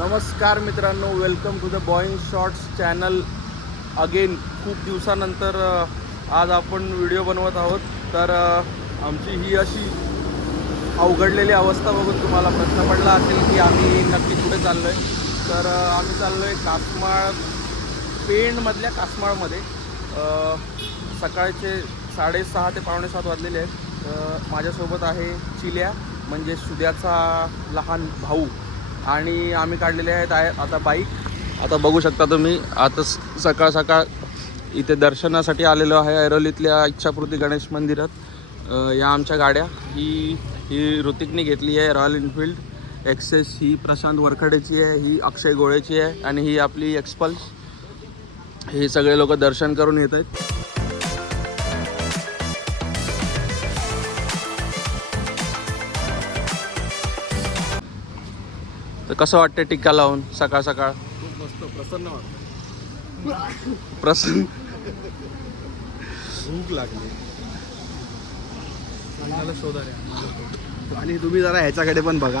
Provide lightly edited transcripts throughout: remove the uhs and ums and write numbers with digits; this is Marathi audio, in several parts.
नमस्कार मित्रांनो, welcome to the Boeing shorts channel again. खूप दिवसानंतर आज आपण व्हिडिओ बनवत आहोत. तर आमची ही अशी अवघडलेली अवस्था बघून तुम्हाला प्रश्न पडला असेल की आम्ही नक्की कुठे चाललो आहे. तर आम्ही चाललो आहे कासमाळ, पेणमधल्या कासमाळमध्ये. सकाळचे 6:30 ते 6:45 वाजलेले आहेत. माझ्यासोबत आहे चिल्या, म्हणजे सुद्याचा लहान भाऊ, आणि आम्ही काढलेले आहेत आता बाईक. आता बघू शकता तुम्ही, आता सकाळ सकाळ इथे दर्शनासाठी आलेलो आहे ऐरोलीतल्या इच्छापूर्ती गणेश मंदिरात. या आमच्या गाड्या ही ऋतिकने घेतली आहे, रॉयल एनफिल्ड एक्सेस. ही प्रशांत वरखडेची आहे, ही अक्षय गोळेची आहे, आणि ही आपली एक्सपल्स. हे सगळे लोक दर्शन करून येत आहेत. तर कसं वाटतं टिक्का लावून सकाळ सकाळ? खूप मस्त, प्रसन्न वाटतं. प्रसन्न. भूक लागली शोधा रे. आणि तुम्ही जरा ह्याच्याकडे पण बघा.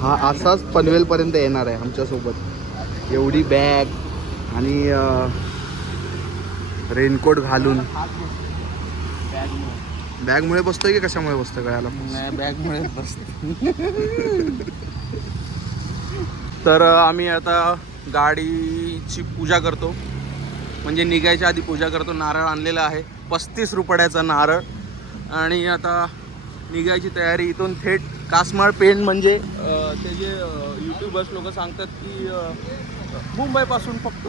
हा असाच पनवेलपर्यंत येणार आहे आमच्यासोबत. एवढी बॅग आणि रेनकोट घालून. बॅगमुळे बसतोय की कशामुळे बसतोय कळायला? बॅगमुळे बसतो. तर आम्ही आता गाडीची पूजा करतो, म्हणजे निघायच्या आधी पूजा करतो. नारळ आणलेला आहे, 35 रुपयाचा नारळ. आणि आता निघायची तयारी. इथून थेट कासमाळ पेण, म्हणजे ते जे यूट्यूबर्स लोक सांगतात की मुंबईपासून फक्त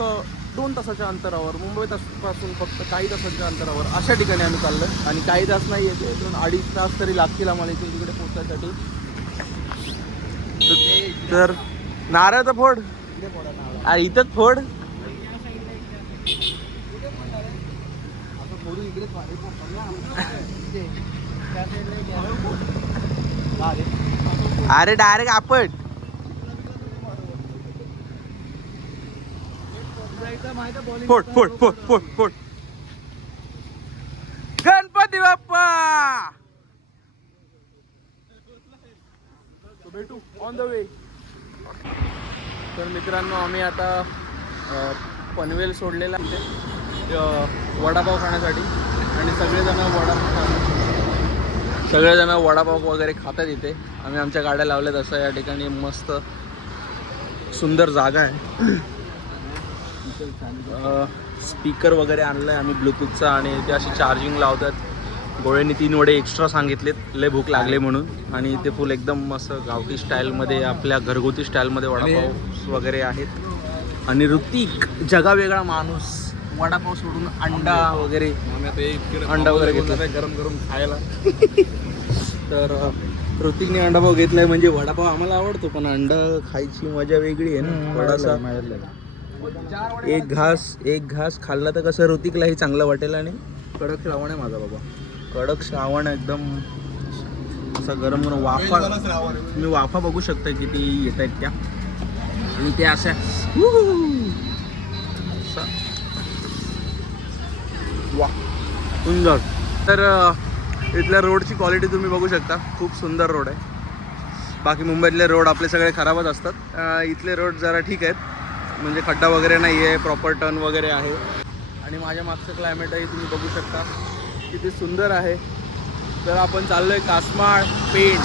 2 तासाच्या अंतरावर, मुंबईपासून फक्त काही तासाच्या अंतरावर, अशा ठिकाणी आम्ही चाललो. आणि काही तास नाही येते, 2-2.5 तास तरी लागतील आम्हाला इथे तिकडे पोहोचण्यासाठी. तर नारळ तर फोड, इथंच फोड. अरे डायरेक्ट आपण फोड फोड फोड फोड फोड. गणपती बाप्पा, भेटू ऑन द वे. तर मित्रांनो, आम्ही आता पनवेल सोडलेला आहे वडापाव खाण्यासाठी. आणि सगळेजण वडापाव वगैरे खातात इथे. आम्ही आमच्या गाड्या लावल्यात. असं या ठिकाणी मस्त सुंदर जागा आहे. स्पीकर वगैरे आणलं आहे आम्ही ब्लूटूथचा, आणि ते अशी चार्जिंग लावतात. गोळ्यांनी 3 वडे एक्स्ट्रा सांगितलेत, लय भूक लागले म्हणून. आणि इथे फुल एकदम मस्त गावठी स्टाईलमध्ये, आपल्या घरगुती स्टाईलमध्ये वडापाव वगैरे आहेत. आणि ऋतिक जगावेगळा माणूस, वडापाव सोडून अंडा वगैरे घेतला गरम गरम खायला. तर ऋतिकने अंडापाव घेतलाय. म्हणजे वडापाव आम्हाला आवडतो, पण अंडा खायची मजा वेगळी आहे ना. थोडासा एक घास खाल्ला तर कसं ऋतिकलाही चांगलं वाटेल. आणि कडक श्रावण आहे माझा बाबा, कडक श्रावण एकदम असं गरम गरम वाफा. तुम्ही वाफा बघू शकता किती येत आहेत त्या. आणि ते अशा वा सुंदर. तर इथल्या रोडची क्वालिटी तुम्ही बघू शकता, खूप सुंदर रोड आहे. बाकी मुंबईतले रोड आपले सगळे खराबच असतात. इथले रोड जरा ठीक आहेत, म्हणजे खड्डा वगैरे नाही आहे, प्रॉपर टर्न वगैरे आहे. आणि माझ्या मागचं क्लायमेटही तुम्ही बघू शकता किती सुंदर आहे. तर आपण चाललो आहे कासमाळ पेण.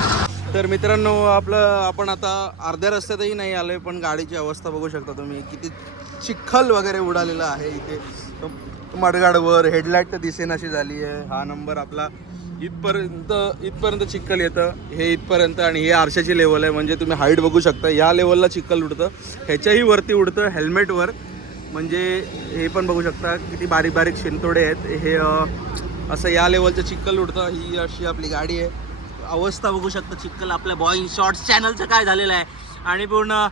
तर मित्रांनो, आपण आता अर्ध्या रस्त्यातही नाही आलो आहे, पण गाडीची अवस्था बघू शकता तुम्ही, किती चिखल वगैरे उडालेला आहे इथे. मडगाडवर हेडलाईट तर दिसेनाशी झाली आहे. हा नंबर आपला इथपर्यंत चिखल येतं, हे इथपर्यंत. आणि हे आरशाची लेवल आहे, म्हणजे तुम्ही हाईट बघू शकता. या लेवलला चिखल उडतं, ह्याच्याही वरती उडतं हेल्मेटवर. म्हणजे हे पण बघू शकता किती बारीक बारीक शिंतोडे आहेत. हे असं या लेवलचं चिखल उडतं. ही अशी आपली गाडी आहे. अवस्था बघू शकता चिखल आपल्या बॉईंग शॉर्ट्स चॅनलचं काय झालेलं आहे. आणि पूर्ण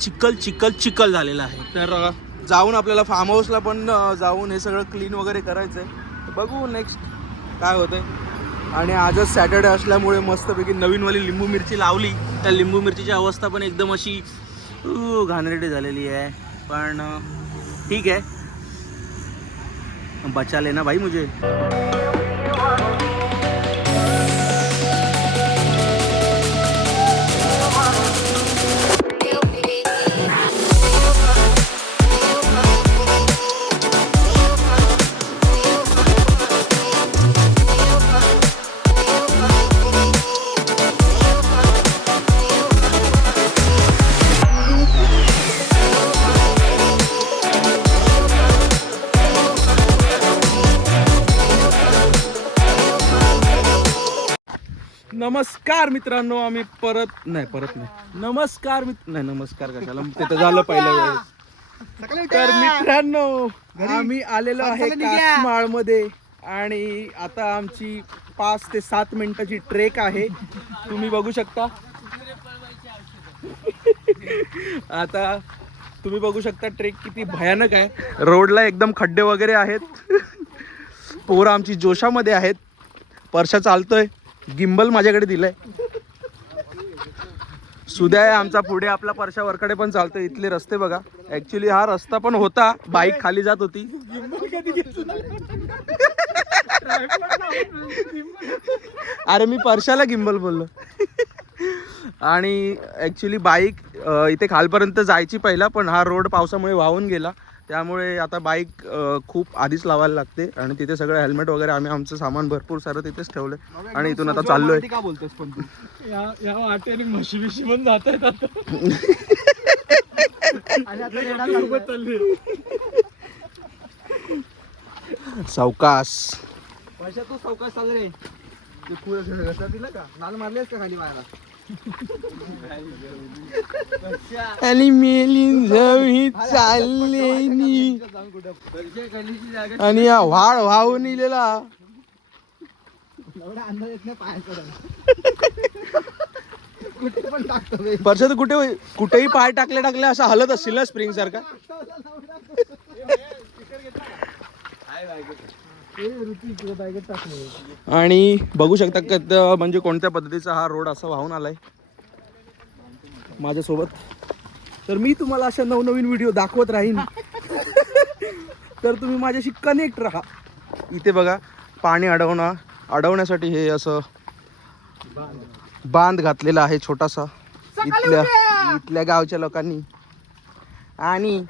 चिखल चिखल चिखल झालेलं आहे. तर जाऊन आपल्याला फार्म हाऊसला पण जाऊन हे सगळं क्लीन वगैरे करायचं आहे. बघू नेक्स्ट काय होतं आहे. आणि आजच सॅटर्डे असल्यामुळे मस्तपैकी नवीनवाली लिंबू मिरची लावली. त्या लिंबू मिरचीची अवस्था पण एकदम अशी घाणेरडी झालेली आहे, पण ठीक आहे, बचा लेना भाई मुझे. नमस्कार मित्रांनो, आम्ही परत नाही नमस्कार नाही नमस्कार कशाला तिथं झालं पहिल्या वेळेस. तर मित्रांनो आम्ही आलेलो आहे कासमाळ मध्ये आणि आता आमची 5 ते 7 मिनिटाची ट्रेक आहे. तुम्ही बघू शकता आता तुम्ही बघू शकता ट्रेक किती भयानक आहे. रोडला एकदम खड्डे वगैरे आहेत. पोरं आमची जोशामध्ये आहेत. परशा चालतोय, गिम्बल माझ्याकडे दिलंय. सुद्या आहे आमचा पुढे, आपला परशा वरकडे पण चालतोय. इथले रस्ते बघा. ऍक्च्युली हा रस्ता पण होता, बाईक खाली जात होती. अरे मी परशाला गिम्बल बोललो. आणि ऍक्च्युली बाईक इथे खालपर्यंत जायची पहिला, पण हा रोड पावसामुळे वाहून गेला. त्यामुळे आता बाईक खूप आधीच लावायला लागते. आणि तिथे सगळं हेल्मेट वगैरे आम्ही आमचं सामान भरपूर सारं तिथेच ठेवलंय आणि इथून आता चाललोय. का बोलतोस पण तू या वाटेने म्हशी पण जात आहेत आता. सावकाश. पैसा तू चौकाश चाल रे. ते पुढे रस्ता दिला का, नाल मारलेस का खाली मारायला. आणि मेली जमी चाललेली आणि वाढ वाहून इलेला. एवढा अंदाज येत नाही पायाकडे. कुठे पण टाकतो बे. परशा तू कुठेही पाय टाकले असं हलत असतील ना स्प्रिंग सारखा. आणि बघू शकता म्हणजे कोणत्या पद्धतीचा हा रोड असा वाहून आलाय माझ्यासोबत. तर मी तुम्हाला अशा नवनवीन व्हिडिओ दाखवत राहीन. तर तुम्ही माझ्याशी कनेक्ट राहा. इथे बघा पाणी अडवण्यासाठी हे असं बांध घातलेला आहे छोटासा इथल्या गावच्या लोकांनी. आणि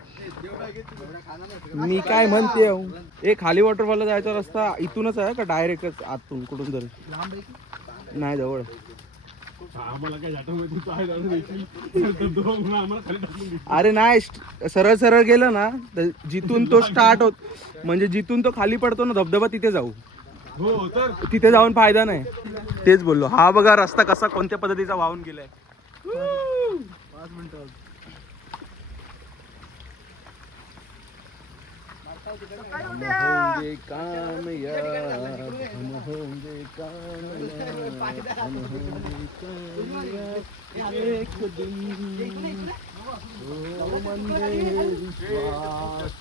मी काय म्हणते, एक खाली वॉटरफॉलला जायचा रस्ता इथूनच आहे का डायरेक्टच आतून कुठून तरी? नाही, जवळ. अरे नाही, सरळ सरळ गेलं ना तर जिथून तो स्टार्ट होत म्हणजे जिथून तो खाली पडतो ना धबधबा, तिथे जाऊ. तिथे जाऊन फायदा नाही. तेच बोललो. हा बघा रस्ता कसा कोणत्या पद्धतीचा वाहून गेलाय. हम होंगे कामयाब, हम होंगे कामयाब, हम होंगे कामयाब एक दिन. तो मन है विश्वास,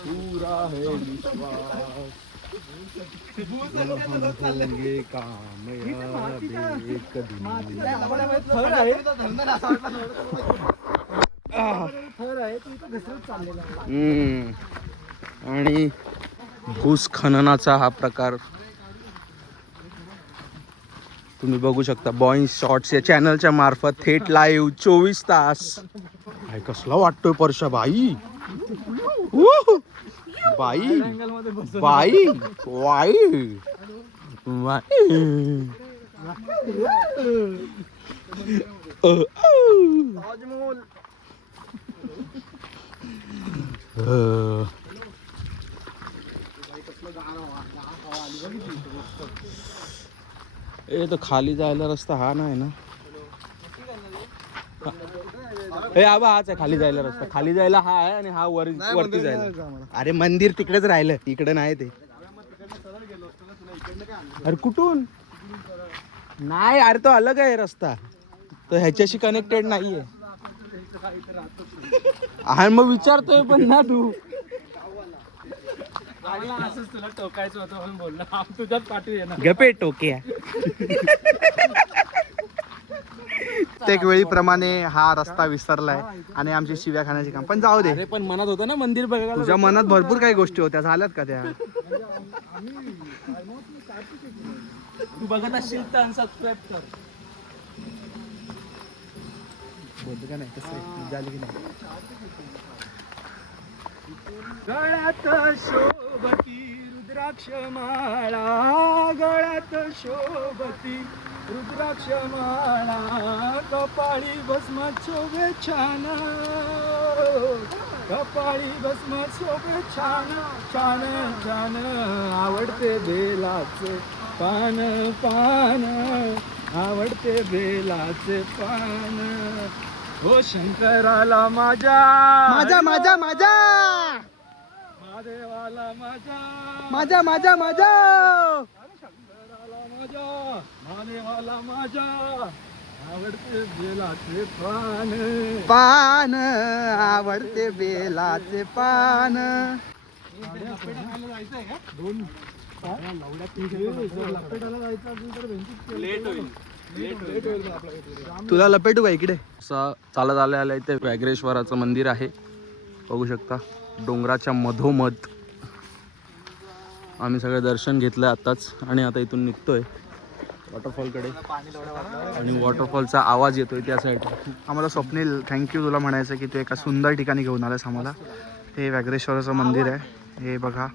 पूरा है विश्वास. हम होंगे कामयाब एक दिन. आणि भूस्खलनाचा हा प्रकार तुम्ही बघू शकता. बॉईंस शॉर्ट्स या चॅनलच्या मार्फत थेट लाईव्ह 24 तास. काय कसला वाटतोय परशा बाई. बाई बाई वाई ए तो खाली जायला रस्ता हा नाही ना. ए आबा हाच आहे खाली जायला रस्ता. खाली जायला हा आहे आणि हा वरती जायला. अरे मंदिर तिकडेच राहिलं, इकडे नाही ते. अरे कुठून नाही, अरे तो अलग आहे रस्ता, तो ह्याच्याशी कनेक्टेड नाहीये. आणि मग विचारतोय पण ना तू. असंच तुला टोकायचं होतं म्हणून बोलला. तुझ्याच पाठी येणार. गपे टोक्या. प्रत्येक वेळीप्रमाणे हा रस्ता विसरलाय आणि आमची शिव्या खाण्याचे काम. पण जाऊ दे. अरे पण मनात होतं ना मंदिर बघायला. तुझ्या मनात भरपूर काही गोष्टी होत्या, झाल्यात का त्या? तू बघत असशील तर अनसबस्क्राईब कर. बोलतो का नाही कसं झालं की नाही. गळ्यात शोभती रुद्राक्ष माळा, गळ्यात शोभती रुद्राक्ष माळा, कपाळी भस्मात शोभे छान. कपाळी भस्म शोभे छान छान छान आवडते बेलाचे पान पान आवडते बेलाचे पान हो शंकराला माझ्या माझा माझा माझा महादेवाला माझ्या माझा माझा माझा शंकराला माझ्या महादेवाला माझ्या आवडते बेलाचे पान पान आवडते बेलाचे पान. तुला लपेटू का इकडे? चालत आल्या इथे व्याघ्रेश्वराचं मंदिर आहे, बघू शकता. डोंगराच्या मधोमध आम्ही सगळे दर्शन घेतलं आताच आणि आता इथून निघतोय वॉटरफॉलकडे आणि वॉटरफॉलचा आवाज येतोय त्या साईड. आम्हाला स्वप्नील थँक्यू तुला म्हणायचं की तू एका सुंदर ठिकाणी घेऊन आलास आम्हाला. हे व्याघ्रेश्वराचं मंदिर आहे, हे बघा.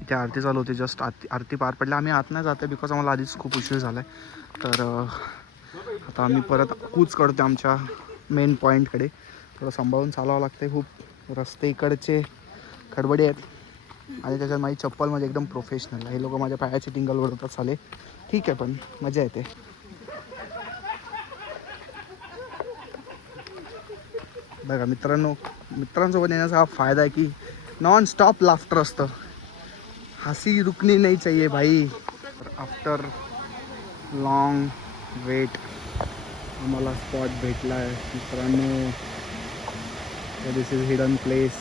इथे आरती चालू होती, जस्ट आरती पार पडली. आम्ही आत नाही जाते बिकॉज आम्हाला आधीच खूप उशीर झाला आहे. तर आता आम्ही परत कूच करतो आमच्या मेन पॉईंटकडे. थोडं सांभाळून चालावं लागतं. खूप रस्ते इकडचे खडबडी आहेत आणि त्याच्यात माझी चप्पल म्हणजे एकदम प्रोफेशनल आहे. हे लोक माझ्या पायाची टिंगल ओढवतात चाले. ठीक आहे पण मजा येते. बघा मित्रांनो, मित्रांसोबत येण्याचा हा फायदा आहे की नॉन स्टॉप लाफ्टर असतं. हसी रुकनी नाही चाहिए भाई. आफ्टर लॉंग वेट आम्हाला स्पॉट भेटला आहे मित्रांनो. दिस इज हिडन प्लेस.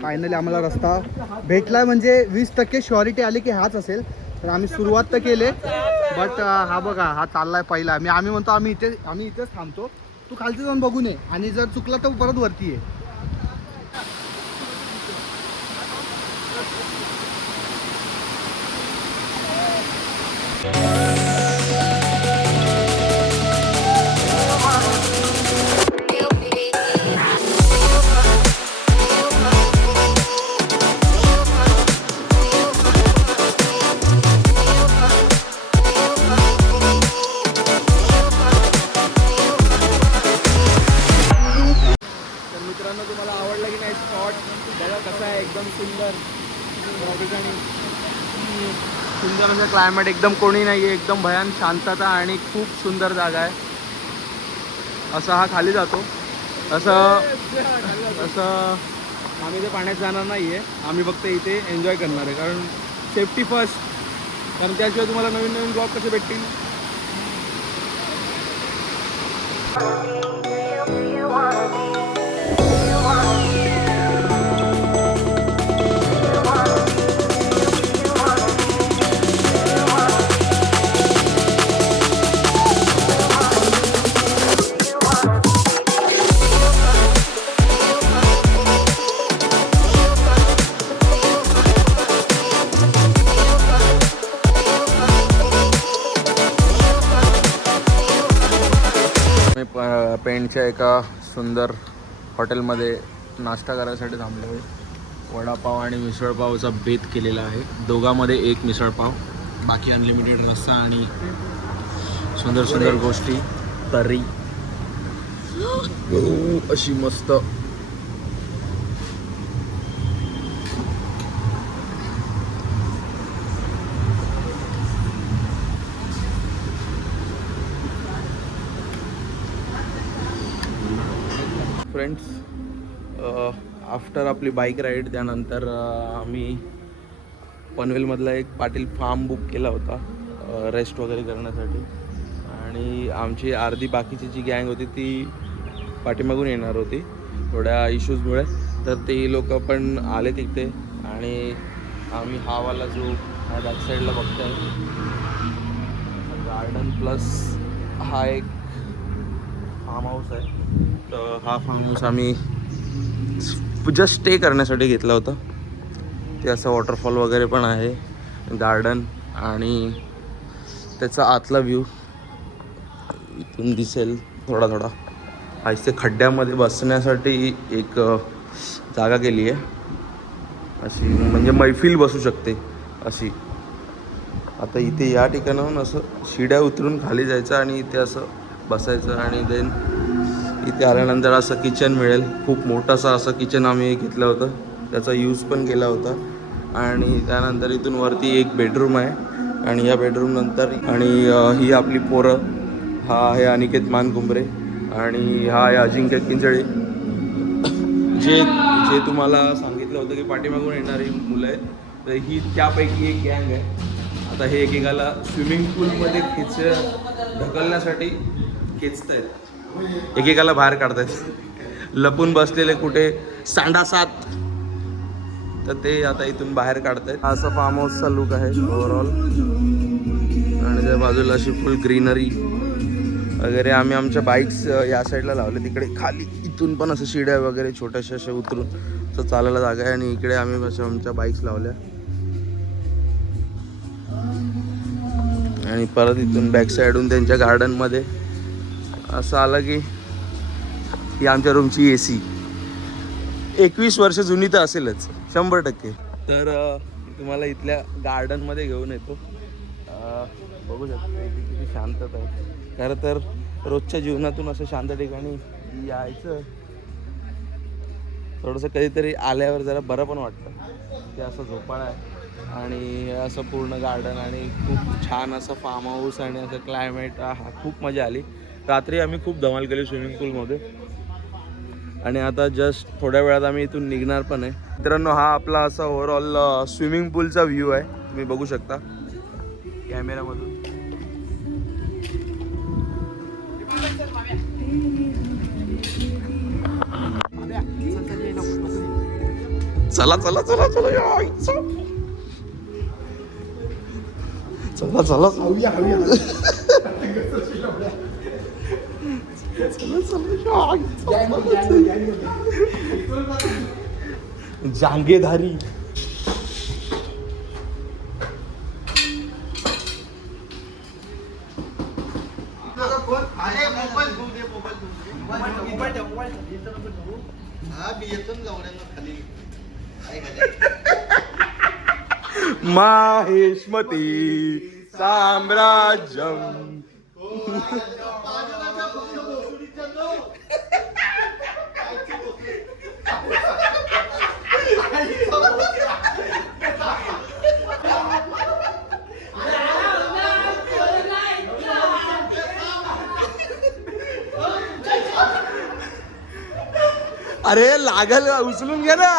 फायनली आम्हाला रस्ता भेटला, म्हणजे 20% श्युरिटी आली की हाच असेल. तर आम्ही सुरुवात तर केले बट हा बघा हा चाललाय पहिला. आम्ही म्हणतो आम्ही इथेच थांबतो, तू खालती जाऊन बघू नये आणि जर चुकला तर परत वरती आहे. मित्रांनो तुम्हाला आवडलं की नाही स्पॉट? बघा कसा आहे, एकदम सुंदर ठिकाणी. सुंदर असं क्लायमेट, एकदम कोणी नाही आहे, एकदम भयान शांतता आणि खूप सुंदर जागा आहे. असा हा खाली जातो. असं आम्ही ते पाण्यात जाणार नाही आहे, आम्ही फक्त इथे एन्जॉय करणार आहे. कारण सेफ्टी फर्स्ट, कारण त्याशिवाय तुम्हाला नवीन नवीन ब्लॉग कसे भेटतील. पेणच्या एका सुंदर हॉटेलमध्ये नाश्ता करायसाठी थांबलो आहे. वडापाव आणि मिसळपावचा बेत केलेला आहे. दोघांमध्ये एक मिसळपाव, बाकी अनलिमिटेड रस्सा आणि सुंदर सुंदर गोष्टी. तर्री अशी मस्त. फ्रेंड्स, आफ्टर आपली बाईक राईड त्यानंतर आम्ही पनवेलमधला एक पाटील फार्म बुक केला होता रेस्ट वगैरे करण्यासाठी. आणि आमची अर्धी बाकीची जी गँग होती ती पाठीमागून येणार होती थोड्या इश्यूजमुळे. तर ते लोक पण आले तिथे आणि आम्ही हा वाला जो हा बॅक साईडला बघतोय गार्डन प्लस हा एक फार्म हाऊस आहे. तर हा फार्म हाऊस आम्ही जस्ट स्टे करण्यासाठी घेतला होता. ते असं वॉटरफॉल वगैरे पण आहे, गार्डन आणि त्याचा आतला व्ह्यू इथून दिसेल थोडा थोडा. इथे खड्ड्यामध्ये बसण्यासाठी एक जागा केली आहे अशी, म्हणजे मैफिल बसू शकते अशी. आता इथे या ठिकाणाहून असं शिड्या उतरून खाली जायचं आणि इथे असं बसायचं आणि देन इथे आल्यानंतर असं किचन मिळेल. खूप मोठासा असं किचन आम्ही घेतलं होतं, त्याचा यूज पण केला होता. आणि त्यानंतर इथून वरती एक बेडरूम आहे आणि या बेडरूम नंतर आणि ही आपली पोरं. हा आहे अनिकेत मानकुंबरे आणि हा आहे अजिंक्य किंजळे. जे जे तुम्हाला सांगितलं होतं की पाठीमागून येणारी मुलं आहेत, तर ही त्यापैकी एक गँग आहे. आता हे एकेकाला स्विमिंग पूलमध्ये ढकलण्यासाठी खेचत आहेत, एकेकाला बाहेर काढतायत. लपून बसलेले कुठे सांडासात, तर ते आता इथून बाहेर काढतायत. असं फार्म हाऊसचा लुक आहे ओव्हरऑल. आणि त्या बाजूला अशी फुल ग्रीनरी वगैरे. आम्ही आमच्या बाईक्स या साईडला लावले, तिकडे खाली इथून पण असं शिड्या वगैरे छोट्याशा अशा उतरून असं चालायला जागा आहे. आणि इकडे आम्ही असं आमच्या बाईक्स लावल्या. आणि परत इथून बॅक साईडहून त्यांच्या गार्डनमध्ये असं आलं की ही आमच्या रूमची AC 21 वर्ष जुनी तर असेलच 100%. तर तुम्हाला इथल्या गार्डनमध्ये घेऊन येतो. बघू शकता इथे किती शांतता आहे. खरं तर रोजच्या जीवनातून असं शांत ठिकाणी यायचं थोडंसं कधीतरी आल्यावर जरा बरं पण वाटतं. ते असं झोपाळा आहे आणि असं पूर्ण गार्डन आणि खूप छान असं फार्म हाऊस आणि असं क्लायमेट. हा खूप मजा आली. रात्री आम्ही खूप धमाल केली स्विमिंग पूलमध्ये. आणि आता जस्ट थोड्या वेळात आम्ही इथून निघणार पण आहे. मित्रांनो, हा आपला असा ओव्हरऑल स्विमिंग पूलचा व्ह्यू आहे, तुम्ही बघू शकता कॅमेरामधून. चला चला चला चला चला चला जांगेधारी. माहेशमती साम्राज्यम. अरे लागल, उचलून घे ना.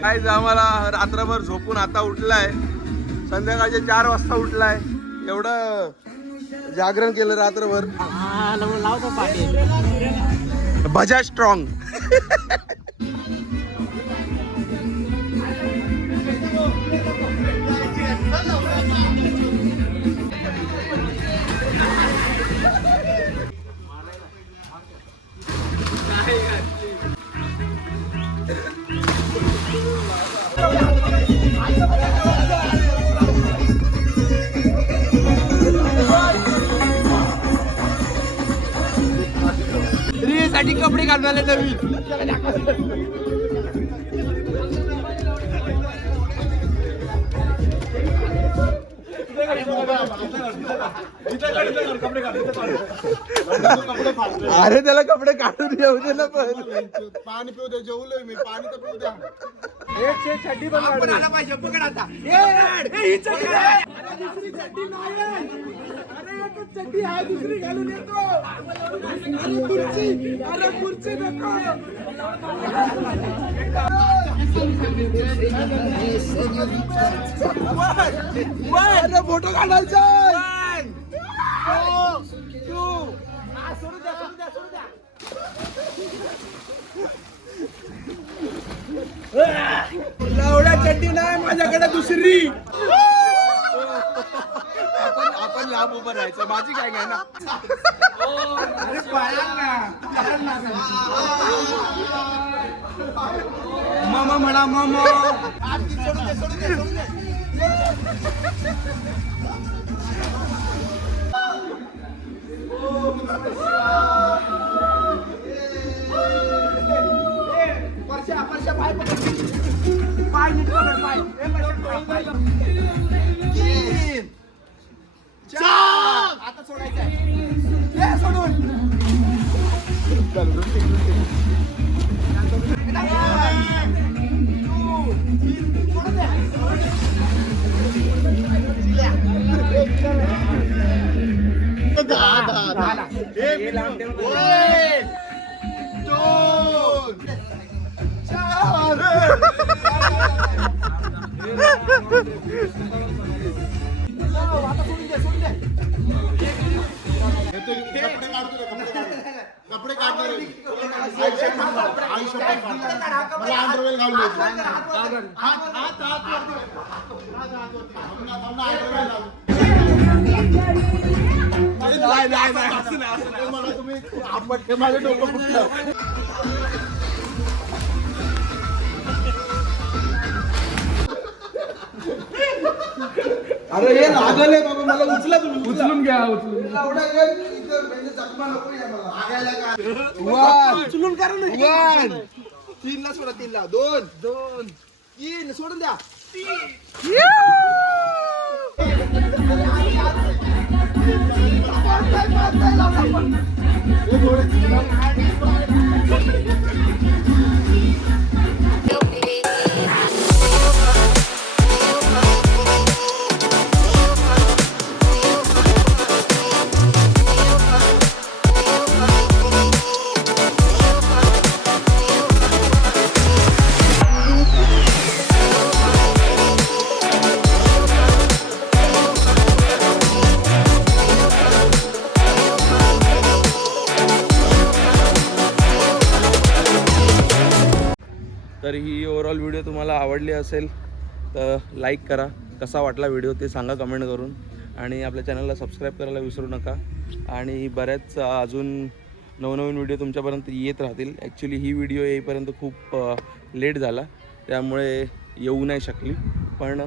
काय आम्हाला रात्रभर झोपून आता उठलाय, संध्याकाळचे 4 वाजता उठलाय. एवढं जागरण केलं रात्रभर. बजाज स्ट्रॉंग. साठी कपडे घालणारे नवीन. अरे त्याला कपडे काढून येऊ दे ना. पण पाणी पिऊ दे, जेवलोय मी, पाणी तर पिऊ द्या. चड्डी पण आला पाहिजे. पकड आता. चड्डी आहे दुसरी घालून येतो. अरे खुर्ची नको. अरे फोटो काढायचा. सोडू द्या, सोडू द्या, सोडू द्या. लावड्या चड्डी नाही माझ्याकडे दुसरी. आपण लांब उभं राहायचं, माझी काय ना. मामा म्हणा मामा. आता सोडायचं आहे. सोडून कपडे काढणार आयुष्य मला अंडरवेल घालून मला तुम्ही आपट माझं डोकं फुटलं. अरे हे लागले बाबा मला उचला तुम्ही. उचलून घ्या उचलून. उचलून करा ना. 3 ला सोडा 3 ला 2 3 सोडून द्या. तर ही ओव्हरऑल व्हिडिओ तुम्हाला आवडली असेल तर लाईक करा. कसा वाटला व्हिडिओ ते सांगा कमेंट करून. आणि आपल्या चॅनलला सबस्क्राईब करायला विसरू नका. आणि बऱ्याच अजून नवनवीन व्हिडिओ तुमच्यापर्यंत येत राहतील. ॲक्च्युली ही व्हिडिओ येईपर्यंत खूप लेट झाला त्यामुळे येऊ नाही शकली, पण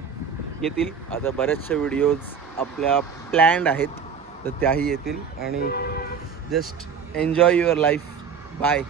येतील. आता बऱ्याचशा व्हिडिओज आपल्या प्लॅन्ड आहेत तर त्याही येतील. आणि just enjoy your life. Bye.